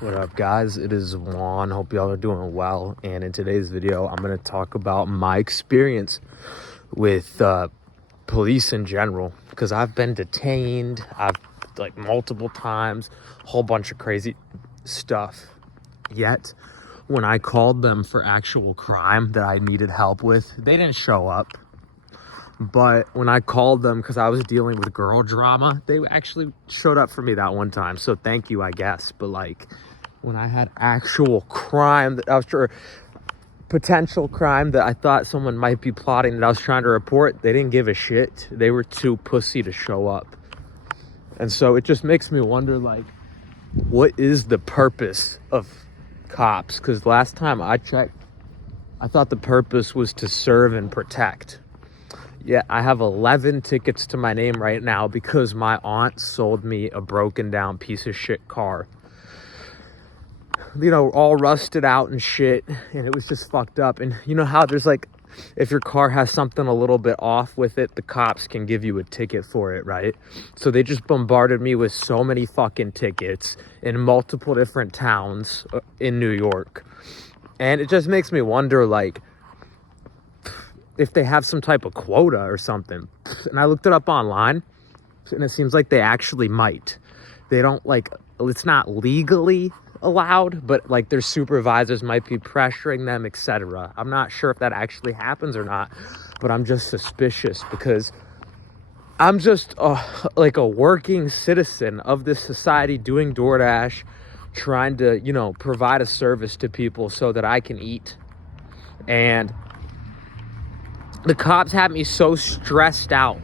What up, guys? It is Juan. Hope y'all are doing well. And in today's video, I'm going to talk about my experience with police in general, because I've been detained. I've multiple times, a whole bunch of crazy stuff. Yet, when I called them for actual crime that I needed help with, they didn't show up. But when I called them because I was dealing with girl drama, they actually showed up for me that one time. So thank you, I guess. But when I had actual crime that I was sure, potential crime that I thought someone might be plotting that I was trying to report, they didn't give a shit. They were too pussy to show up. And so it just makes me wonder, what is the purpose of cops? Because last time I checked, I thought the purpose was to serve and protect. Yeah, I have 11 tickets to my name right now because my aunt sold me a broken down piece of shit car. You know, all rusted out and shit, and it was just fucked up. And you know how there's if your car has something a little bit off with it, the cops can give you a ticket for it, right? So they just bombarded me with so many fucking tickets in multiple different towns in New York. And it just makes me wonder, if they have some type of quota or something. And I looked it up online, and it seems like they actually might. They don't it's not legally allowed, but their supervisors might be pressuring them, etc. I'm not sure if that actually happens or not, but I'm just suspicious because I'm just a working citizen of this society doing DoorDash, trying to, provide a service to people so that I can eat. And the cops had me so stressed out.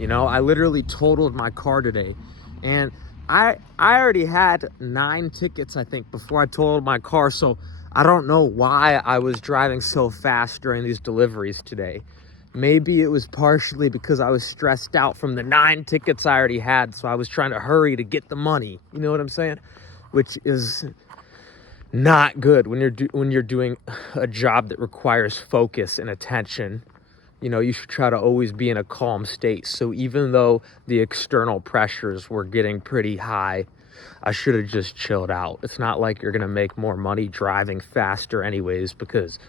I literally totaled my car today. And I already had 9 tickets, I think, before I totaled my car. So I don't know why I was driving so fast during these deliveries today. Maybe it was partially because I was stressed out from the 9 tickets I already had. So I was trying to hurry to get the money. You know what I'm saying? Which is not good when you're doing a job that requires focus and attention. You should try to always be in a calm state. So even though the external pressures were getting pretty high, I should have just chilled out. It's not like you're going to make more money driving faster anyways, because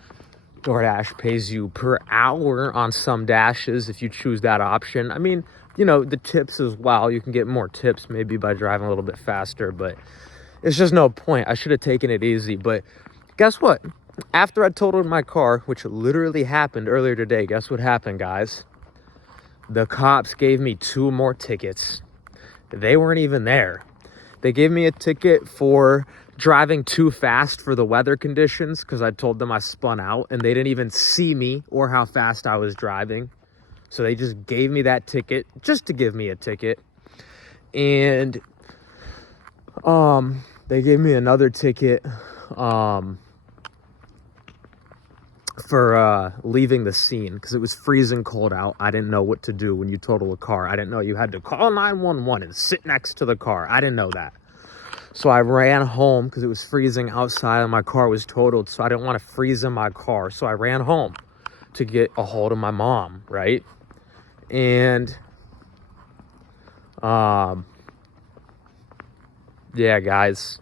DoorDash pays you per hour on some dashes if you choose that option. I mean, the tips as well. You can get more tips maybe by driving a little bit faster, but it's just no point. I should have taken it easy. But guess what? After I totaled my car, which literally happened earlier today, guess what happened, guys? The cops gave me 2 more tickets. They weren't even there. They gave me a ticket for driving too fast for the weather conditions because I told them I spun out, and they didn't even see me or how fast I was driving. So they just gave me that ticket just to give me a ticket. And they gave me another ticket for leaving the scene because it was freezing cold out. I didn't know what to do when you total a car. I didn't know you had to call 911 and sit next to the car. I didn't know that. So I ran home because it was freezing outside and my car was totaled. So I didn't want to freeze in my car. So I ran home to get a hold of my mom, right? And yeah, guys,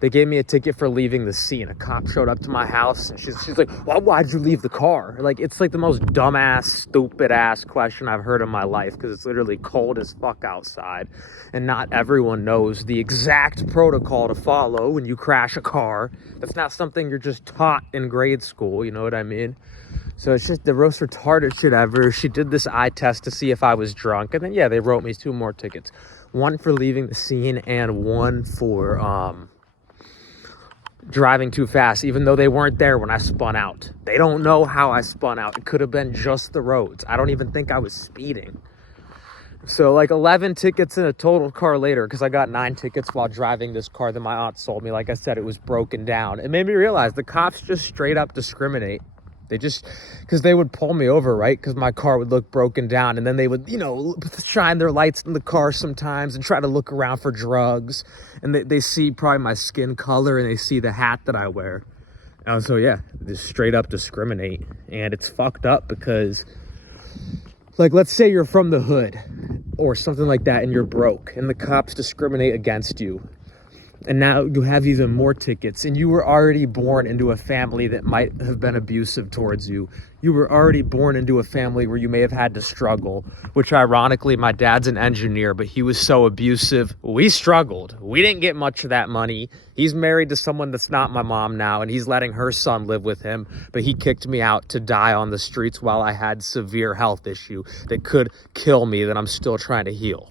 they gave me a ticket for leaving the scene. A cop showed up to my house and she's like, well, why'd you leave the car? It's the most dumbass, stupid ass question I've heard in my life, because it's literally cold as fuck outside. And not everyone knows the exact protocol to follow when you crash a car. That's not something you're just taught in grade school. You know what I mean? So it's just the most retarded shit ever. She did this eye test to see if I was drunk. And then, yeah, they wrote me 2 more tickets. 1 for leaving the scene and 1 for, driving too fast, even though they weren't there when I spun out. They don't know how I spun out. It could have been just the roads. I don't even think I was speeding. So 11 tickets in a total car later, because I got 9 tickets while driving this car that my aunt sold me. Like I said, it was broken down. It made me realize the cops just straight up discriminate. They just, because they would pull me over, right? Because my car would look broken down, and then they would, shine their lights in the car sometimes and try to look around for drugs. And they see probably my skin color, and they see the hat that I wear. And so, yeah, just straight up discriminate. And it's fucked up because, let's say you're from the hood or something like that, and you're broke, and the cops discriminate against you. And now you have even more tickets, and you were already born into a family that might have been abusive towards you. You were already born into a family where you may have had to struggle, which ironically, my dad's an engineer, but he was so abusive. We struggled. We didn't get much of that money. He's married to someone that's not my mom now, and he's letting her son live with him, but he kicked me out to die on the streets while I had severe health issue that could kill me that I'm still trying to heal.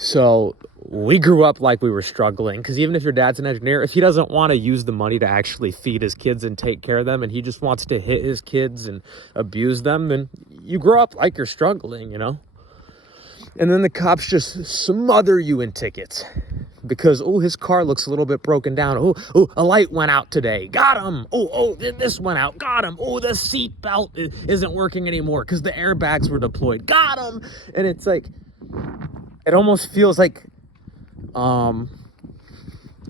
So we grew up like we were struggling, because even if your dad's an engineer, if he doesn't want to use the money to actually feed his kids and take care of them, and he just wants to hit his kids and abuse them, then you grow up like you're struggling, you know? And then the cops just smother you in tickets because, oh, his car looks a little bit broken down. Oh, a light went out today. Got him. Oh, this went out. Got him. Oh, the seat belt isn't working anymore because the airbags were deployed. Got him. And it's like, it almost feels like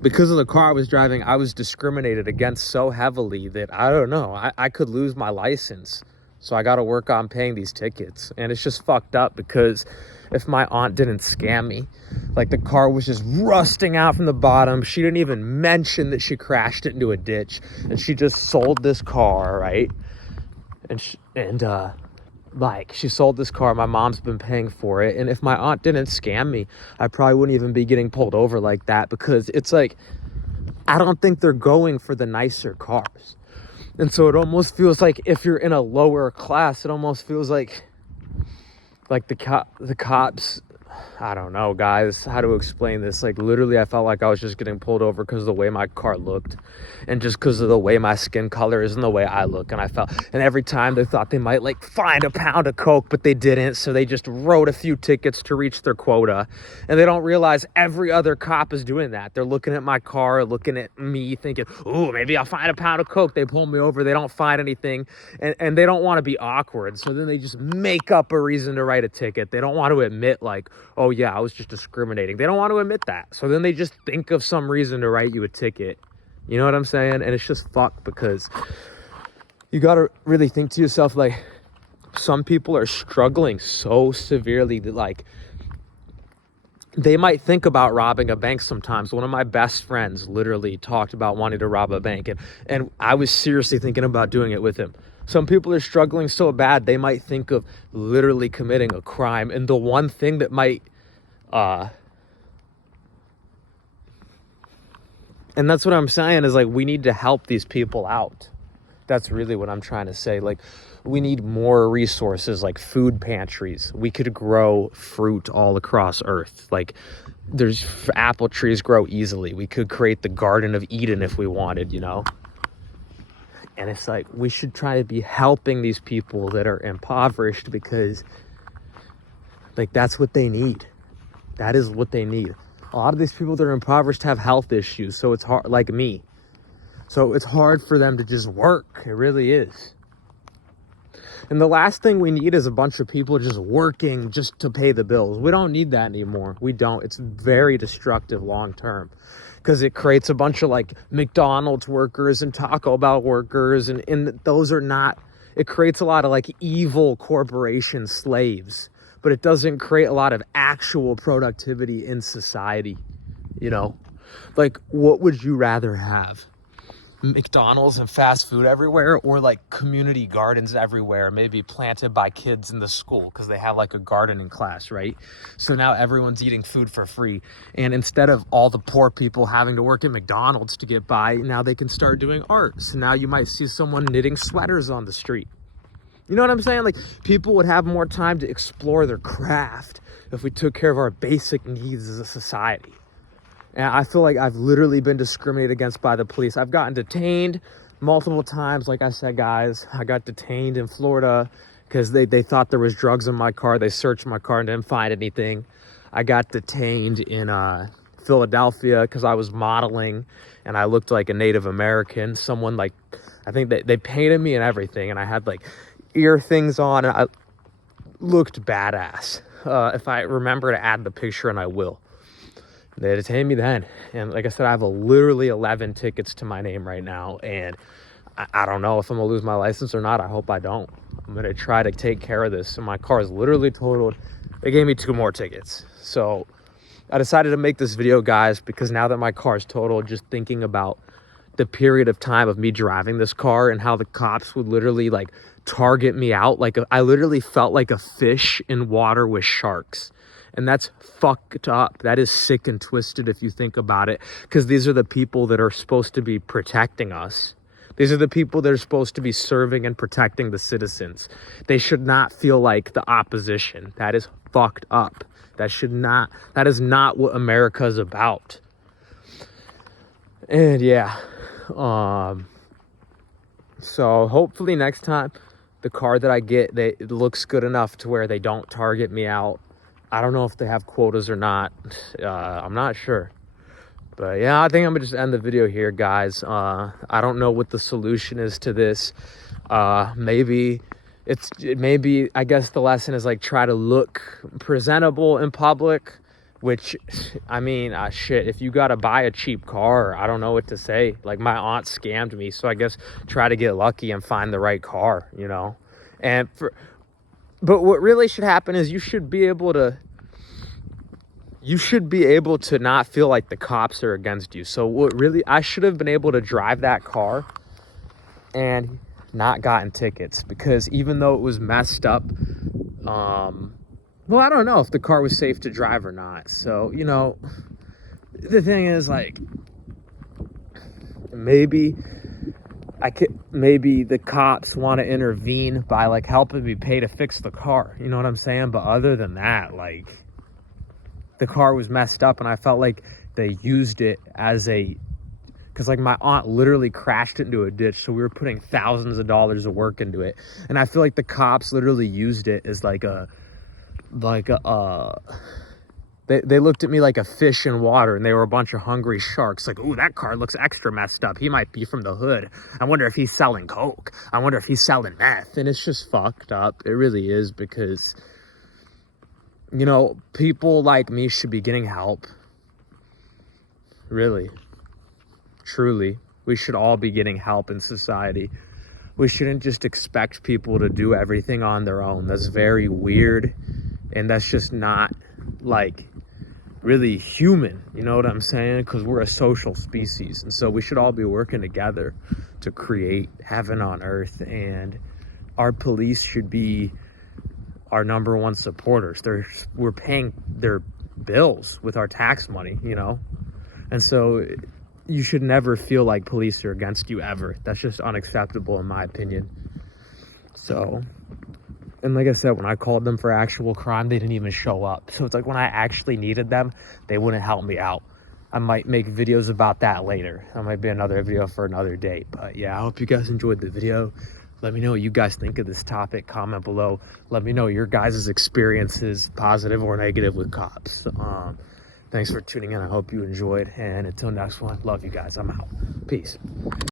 because of the car I was driving, I was discriminated against so heavily that I don't know, I could lose my license. So I got to work on paying these tickets. And it's just fucked up because if my aunt didn't scam me, like the car was just rusting out from the bottom. She didn't even mention that she crashed it into a ditch, and she just sold this car, right? She sold this car. My mom's been paying for it. And if my aunt didn't scam me, I probably wouldn't even be getting pulled over like that, because it's like, I don't think they're going for the nicer cars. And so it almost feels like if you're in a lower class, it almost feels like the cops, I don't know, guys, how to explain this. Like, literally, I felt like I was just getting pulled over because of the way my car looked, and just because of the way my skin color is and the way I look. And every time they thought they might like find a pound of coke, but they didn't. So they just wrote a few tickets to reach their quota. And they don't realize every other cop is doing that. They're looking at my car, looking at me, thinking, oh, maybe I'll find a pound of coke. They pull me over. They don't find anything. And they don't want to be awkward. So then they just make up a reason to write a ticket. They don't want to admit, like, oh yeah, I was just discriminating. They don't want to admit that. So then they just think of some reason to write you a ticket. You know what I'm saying? And it's just fucked, because you got to really think to yourself, like, some people are struggling so severely that, like, they might think about robbing a bank sometimes. One of my best friends literally talked about wanting to rob a bank, and I was seriously thinking about doing it with him. Some people are struggling so bad, they might think of literally committing a crime. And the one thing that might, and that's what I'm saying, is like, we need to help these people out. That's really what I'm trying to say. Like, we need more resources, like food pantries. We could grow fruit all across Earth. Like, there's apple trees grow easily. We could create the Garden of Eden if we wanted, you know? And it's like, we should try to be helping these people that are impoverished, because, like, that's what they need. That is what they need. A lot of these people that are impoverished have health issues, so it's hard, like me. So it's hard for them to just work. It really is. And the last thing we need is a bunch of people just working just to pay the bills. We don't need that anymore. We don't. It's very destructive long term, because it creates a bunch of like McDonald's workers and Taco Bell workers, and those are not, it creates a lot of like evil corporation slaves, but it doesn't create a lot of actual productivity in society, you know? Like, what would you rather have? McDonald's and fast food everywhere, or like community gardens everywhere, maybe planted by kids in the school because they have like a gardening class, right? So now everyone's eating food for free, and instead of all the poor people having to work at McDonald's to get by, now they can start doing art. So now you might see someone knitting sweaters on the street. You know what I'm saying? Like, people would have more time to explore their craft if we took care of our basic needs as a society. And I feel like I've literally been discriminated against by the police. I've gotten detained multiple times. Like I said, guys, I got detained in Florida because they thought there was drugs in my car. They searched my car and didn't find anything. I got detained in Philadelphia because I was modeling and I looked like a Native American. Someone, like, I think they painted me and everything, and I had like ear things on, and I looked badass. If I remember to add the picture, and I will. They detained me then, and like I said, I have literally 11 tickets to my name right now, and I don't know if I'm gonna lose my license or not. I hope I don't. I'm gonna try to take care of this, and my car is literally totaled. They gave me 2 more tickets, so I decided to make this video, guys, because now that my car's totaled, just thinking about the period of time of me driving this car and how the cops would literally like target me out. Like I literally felt like a fish in water with sharks. And that's fucked up. That is sick and twisted if you think about it, because these are the people that are supposed to be protecting us. These are the people that are supposed to be serving and protecting the citizens. They should not feel like the opposition. That is fucked up. That is not what America is about. And yeah, so hopefully next time the car that I get, it looks good enough to where they don't target me out. I don't know if they have quotas or not. I'm not sure. But yeah, I think I'm gonna just end the video here, guys. I don't know what the solution is to this. Maybe I guess the lesson is like try to look presentable in public, which, I mean, shit, if you gotta buy a cheap car, I don't know what to say. Like, my aunt scammed me, so I guess try to get lucky and find the right car, you know? But what really should happen is you should be able to not feel like the cops are against you. So I should have been able to drive that car and not gotten tickets, because even though it was messed up, well, I don't know if the car was safe to drive or not. So, you know, the thing is, like, maybe the cops want to intervene by like helping me pay to fix the car. You know what I'm saying? But other than that, like, the car was messed up, and I felt like they used it as because like my aunt literally crashed into a ditch, so we were putting thousands of dollars of work into it, and I feel like the cops literally used it as they looked at me like a fish in water, and they were a bunch of hungry sharks. Like, ooh, that car looks extra messed up. He might be from the hood. I wonder if he's selling coke. I wonder if he's selling meth. And it's just fucked up. It really is, because, you know, people like me should be getting help. Really. Truly. We should all be getting help in society. We shouldn't just expect people to do everything on their own. That's very weird. And that's just not, like, really human, you know what I'm saying? Because we're a social species, and so we should all be working together to create heaven on earth. And our police should be our number one supporters. We're paying their bills with our tax money, you know? And so you should never feel like police are against you, ever. That's just unacceptable in my opinion. So, and like I said, when I called them for actual crime, they didn't even show up. So it's like when I actually needed them, they wouldn't help me out. I might make videos about that later. That might be another video for another day. But yeah, I hope you guys enjoyed the video. Let me know what you guys think of this topic. Comment below. Let me know your guys' experiences, positive or negative, with cops. Thanks for tuning in. I hope you enjoyed. And until next one, love you guys. I'm out. Peace.